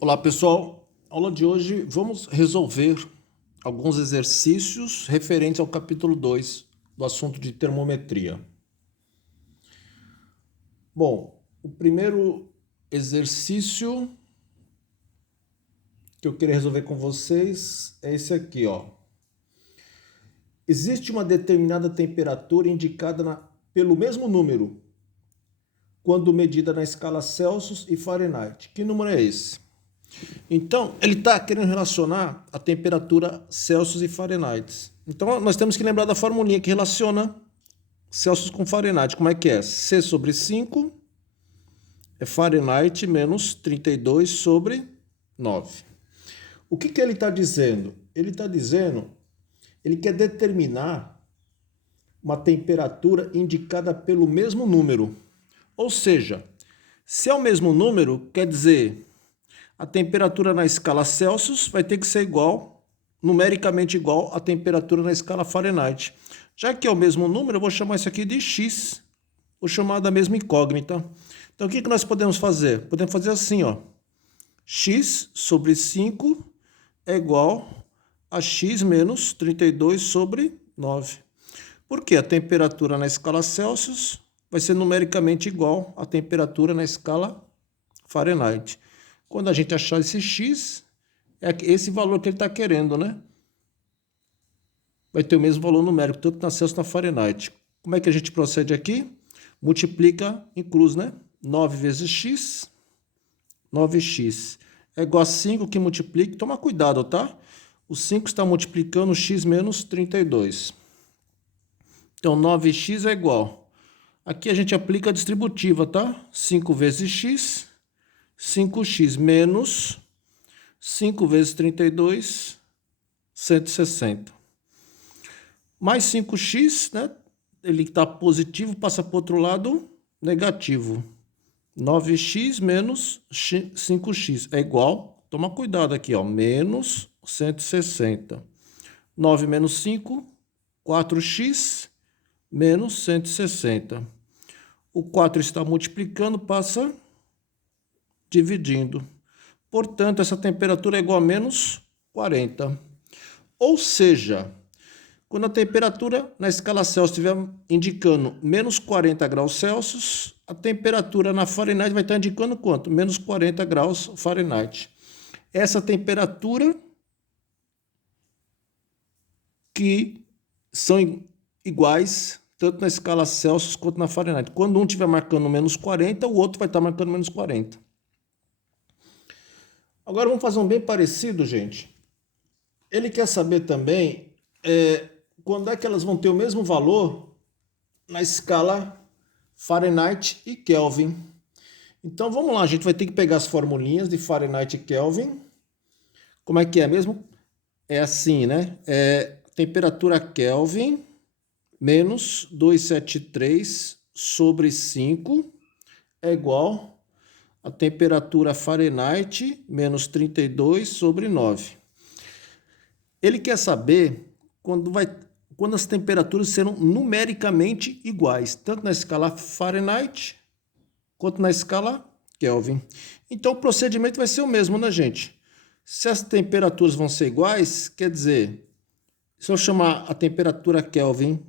Olá pessoal, aula de hoje vamos resolver alguns exercícios referentes ao capítulo 2 do assunto de termometria. Bom, o primeiro exercício que eu queria resolver com vocês é esse aqui, ó. Existe uma determinada temperatura indicada pelo mesmo número quando medida na escala Celsius e Fahrenheit. Que número é esse? Então, ele está querendo relacionar a temperatura Celsius e Fahrenheit. Então, nós temos que lembrar da formulinha que relaciona Celsius com Fahrenheit. Como é que é? C sobre 5 é Fahrenheit menos 32 sobre 9. O que ele está dizendo? Ele está dizendo, ele quer determinar uma temperatura indicada pelo mesmo número. Ou seja, se é o mesmo número, quer dizer, a temperatura na escala Celsius vai ter que ser igual, numericamente igual, à temperatura na escala Fahrenheit. Já que é o mesmo número, eu vou chamar isso aqui de x. Vou chamar da mesma incógnita. Então, o que nós podemos fazer? Podemos fazer assim, ó. X sobre 5 é igual a x menos 32 sobre 9. Porque a temperatura na escala Celsius vai ser numericamente igual à temperatura na escala Fahrenheit. Quando a gente achar esse x, é esse valor que ele está querendo, né? Vai ter o mesmo valor numérico, tanto na Celsius quanto na Fahrenheit. Como é que a gente procede aqui? Multiplica em cruz, né? 9 vezes x, 9x. É igual a 5 que multiplica. Toma cuidado, tá? O 5 está multiplicando x menos 32. Então, 9x é igual. Aqui a gente aplica a distributiva, tá? 5 vezes x, 5x menos 5 vezes 32, 160. Mais 5x, né? Ele está positivo, passa para o outro lado, negativo. 9x menos 5x é igual, toma cuidado aqui, ó, menos 160. 9 menos 5, 4x menos 160. O 4 está multiplicando, passa dividindo. Portanto, essa temperatura é igual a menos 40. Ou seja, quando a temperatura na escala Celsius estiver indicando menos 40 graus Celsius, a temperatura na Fahrenheit vai estar indicando quanto? Menos 40 graus Fahrenheit. Essa temperatura que são iguais tanto na escala Celsius quanto na Fahrenheit. Quando um estiver marcando menos 40, o outro vai estar marcando menos 40. Agora vamos fazer um bem parecido, gente. Ele quer saber também quando é que elas vão ter o mesmo valor na escala Fahrenheit e Kelvin. Então vamos lá, a gente vai ter que pegar as formulinhas de Fahrenheit e Kelvin. Como é que é mesmo? É assim, né? Temperatura Kelvin menos 273 sobre 5 é igual a temperatura Fahrenheit menos 32 sobre 9. Ele quer saber quando as temperaturas serão numericamente iguais, tanto na escala Fahrenheit quanto na escala Kelvin. Então o procedimento vai ser o mesmo, né, gente? Se as temperaturas vão ser iguais, quer dizer, se eu chamar a temperatura Kelvin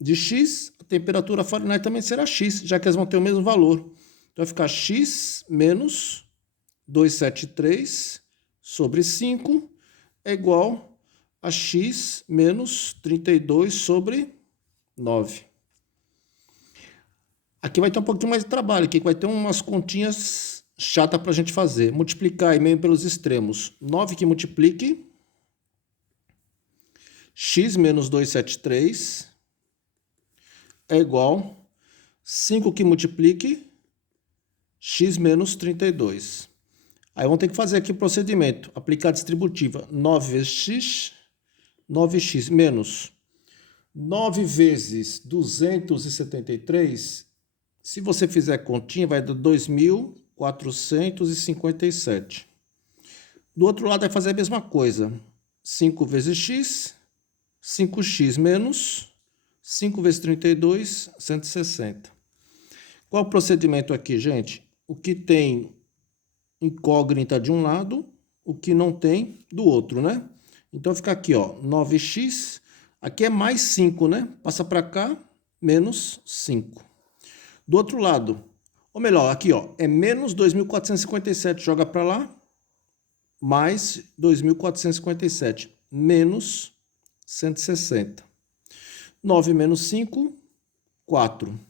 de x, a temperatura Fahrenheit também será x, já que elas vão ter o mesmo valor. Então vai ficar x menos 273 sobre 5 é igual a x menos 32 sobre 9. Aqui vai ter um pouquinho mais de trabalho, aqui vai ter umas continhas chatas para a gente fazer. Multiplicar e meio pelos extremos. 9 que multiplique. X menos 273 é igual 5 que multiplique x menos 32. Aí vamos ter que fazer aqui o procedimento. Aplicar a distributiva. 9 vezes x, 9x menos 9 vezes 273. Se você fizer continha, vai dar 2.457. Do outro lado, vai fazer a mesma coisa. 5 vezes x, 5x menos 5 vezes 32, 160. Qual o procedimento aqui, gente? O que tem incógnita de um lado, o que não tem do outro, né? Então fica aqui, ó, 9x, aqui é mais 5, né? Passa para cá, menos 5. Do outro lado, ou melhor, aqui, ó, é menos 2.457, joga para lá, mais 2.457, menos 160. 9 menos 5, 4.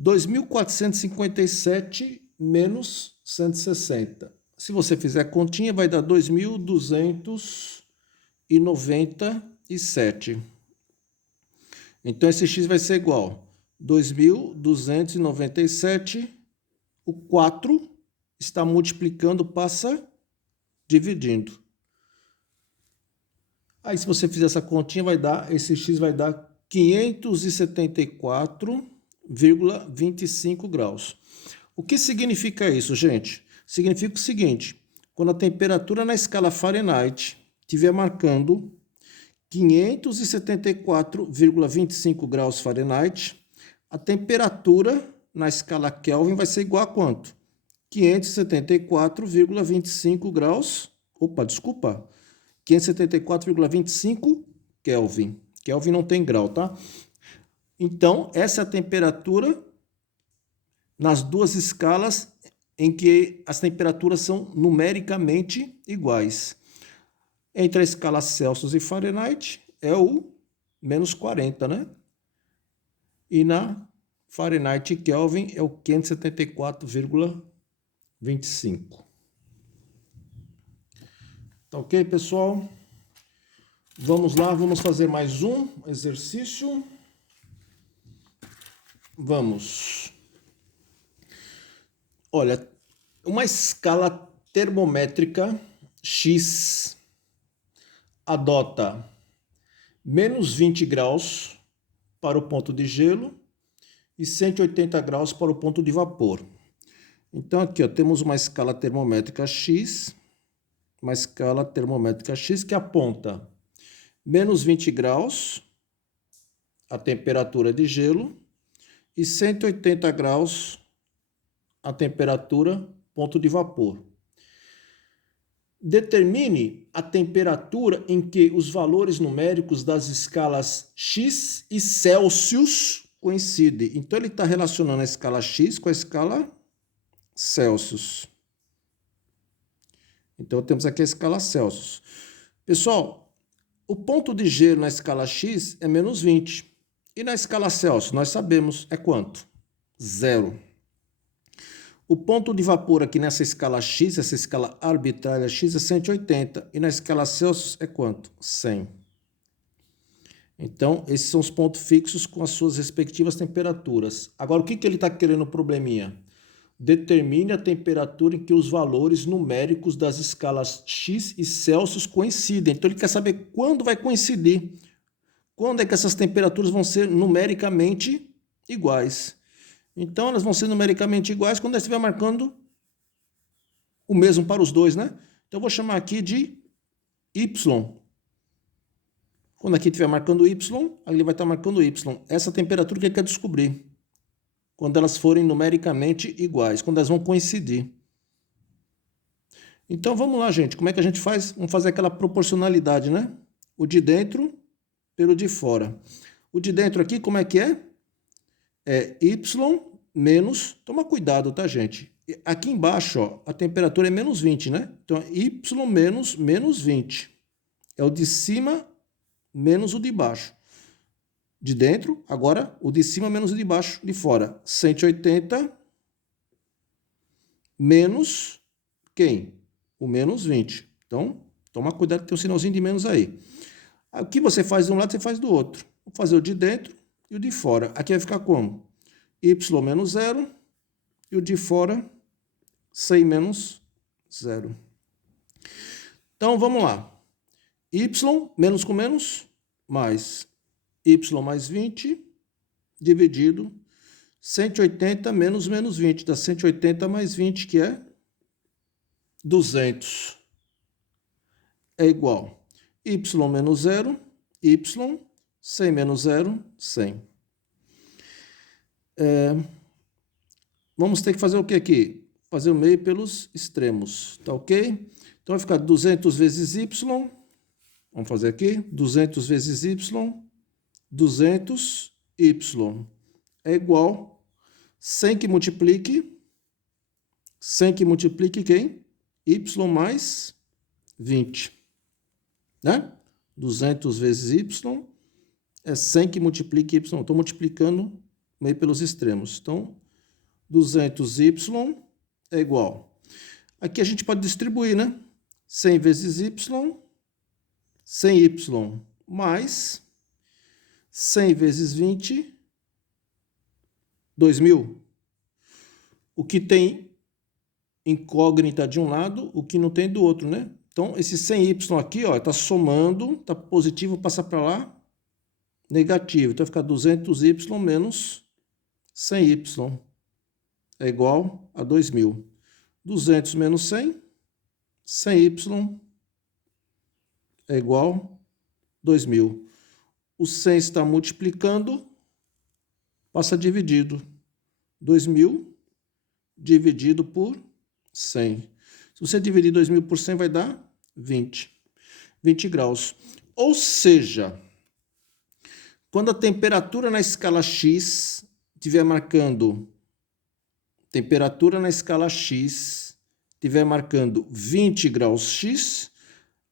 2.457 menos 160. Se você fizer a continha, vai dar 2.297. Então, esse x vai ser igual a 2.297. O 4 está multiplicando, passa dividindo. Aí, se você fizer essa continha, vai dar, esse x vai dar 574,25 graus. O que significa isso, gente? Significa o seguinte: quando a temperatura na escala Fahrenheit estiver marcando 574,25 graus Fahrenheit, a temperatura na escala Kelvin vai ser igual a quanto? 574,25 graus. Opa, desculpa. 574,25 Kelvin. Kelvin não tem grau, tá? Então, essa é a temperatura nas duas escalas em que as temperaturas são numericamente iguais. Entre a escala Celsius e Fahrenheit é o menos 40, né? E na Fahrenheit e Kelvin é o 574,25. Tá ok, pessoal? Vamos lá, vamos fazer mais um exercício. Vamos. Olha, uma escala termométrica X adota menos 20 graus para o ponto de gelo e 180 graus para o ponto de vapor. Então, aqui ó, temos uma escala termométrica X, que aponta menos 20 graus, a temperatura de gelo, e 180 graus, a temperatura ponto de vapor. Determine a temperatura em que os valores numéricos das escalas X e Celsius coincidem. Então, ele está relacionando a escala X com a escala Celsius. Então, temos aqui a escala Celsius. Pessoal, o ponto de gelo na escala X é menos 20. E na escala Celsius, nós sabemos, é quanto? 0. O ponto de vapor aqui nessa escala X, essa escala arbitrária X, é 180. E na escala Celsius é quanto? 100. Então, esses são os pontos fixos com as suas respectivas temperaturas. Agora, o que ele está querendo, probleminha? Determine a temperatura em que os valores numéricos das escalas X e Celsius coincidem. Então, ele quer saber quando vai coincidir. Quando é que essas temperaturas vão ser numericamente iguais. Então, elas vão ser numericamente iguais quando eu estiver marcando o mesmo para os dois, né? Então, eu vou chamar aqui de Y. Quando aqui estiver marcando Y, ali vai estar marcando Y. Essa temperatura que ele quer descobrir. Quando elas forem numericamente iguais, quando elas vão coincidir. Então, vamos lá, gente. Como é que a gente faz? Vamos fazer aquela proporcionalidade, né? O de dentro pelo de fora. O de dentro aqui, como é que é? É Y menos... Toma cuidado, tá, gente? Aqui embaixo, ó, a temperatura é menos 20, né? Então, Y menos menos 20. É o de cima menos o de baixo. De dentro, agora, o de cima menos o de baixo, de fora. 180 menos quem? O menos 20. Então, toma cuidado que tem um sinalzinho de menos aí. O que você faz de um lado, você faz do outro. Vou fazer o de dentro e o de fora. Aqui vai ficar como? Y menos 0 e o de fora 100 menos 0. Então, vamos lá. Y menos com menos, mais Y mais 20, dividido 180 menos menos 20. Dá 180 mais 20, que é 200. É igual Y menos 0, Y, 100 menos 0, 100. Vamos ter que fazer o que aqui? fazer o meio pelos extremos, tá ok? Então vai ficar 200 vezes y, vamos fazer aqui, 200 vezes y, 200y é igual 100 que multiplique quem? Y mais 20, né? 200 vezes y é 100 que multiplique y. Estou multiplicando meio pelos extremos. Então, 200y é igual. Aqui a gente pode distribuir, né? 100 vezes y, 100y mais 100 vezes 20, 2.000. O que tem incógnita de um lado, o que não tem do outro, né? Então, esse 100y aqui, ó, está somando, está positivo, passa para lá, negativo. Então, vai ficar 200y menos 100y é igual a 2.000. 200 menos 100, 100y é igual a 2.000. O 100 está multiplicando, passa dividido. 2.000 dividido por 100. Se você dividir 2.000 por 100, vai dar 20 graus. Ou seja, quando a temperatura na escala X estiver marcando 20 graus X,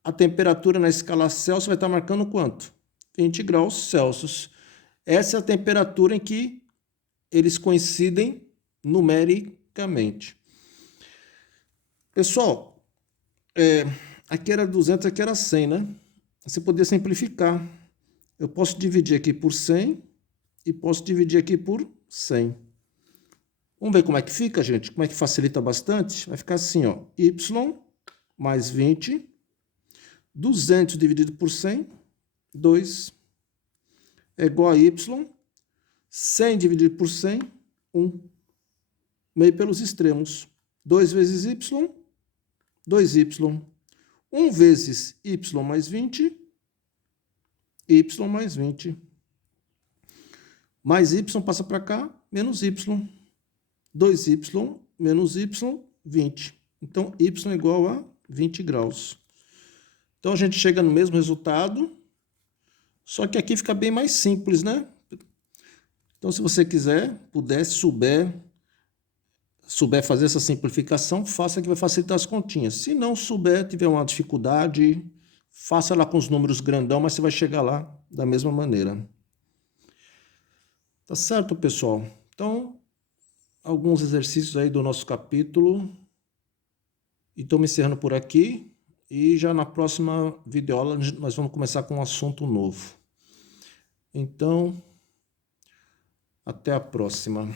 a temperatura na escala Celsius vai estar marcando quanto? 20 graus Celsius. Essa é a temperatura em que eles coincidem numericamente. Pessoal, aqui era 200, aqui era 100, né? Você poderia simplificar. Eu posso dividir aqui por 100 e posso dividir aqui por 100. Vamos ver como é que fica, gente? Como é que facilita bastante? Vai ficar assim, ó. Y mais 20. 200 dividido por 100, 2. É igual a Y. 100 dividido por 100, 1. Meio pelos extremos. 2 vezes Y, 2y. 1 vezes y mais 20, y mais 20. Mais y passa para cá, menos y. 2y menos y, 20. Então, y é igual a 20 graus. Então, a gente chega no mesmo resultado, só que aqui fica bem mais simples, né? Então, se você quiser, souber fazer essa simplificação, faça que vai facilitar as continhas. Se não souber, tiver uma dificuldade, faça lá com os números grandão, mas você vai chegar lá da mesma maneira. Tá certo, pessoal? Então, alguns exercícios aí do nosso capítulo. E estou me encerrando por aqui. E já na próxima videoaula nós vamos começar com um assunto novo. Então, até a próxima.